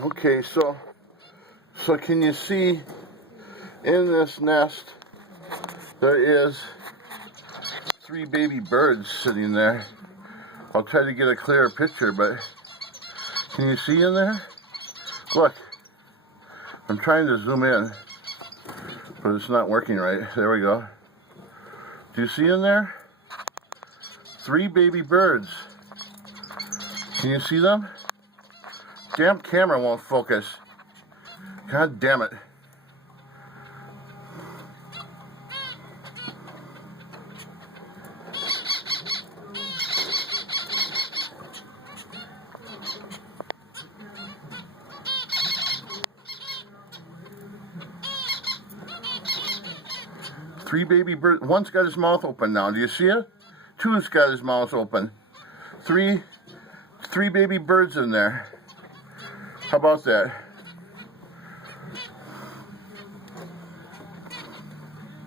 Okay, so can you see in this nest there is 3 baby birds sitting there. I'll try to get a clearer picture, but can you see in there? Look, I'm trying to zoom in, but it's not working right. There we go. Do you see in there? 3 baby birds. Can you see them? Damn camera won't focus. God damn it. Three baby birds. One's got his mouth open now. Do you see it? Two's got his mouth open. Three baby birds in there. How about that?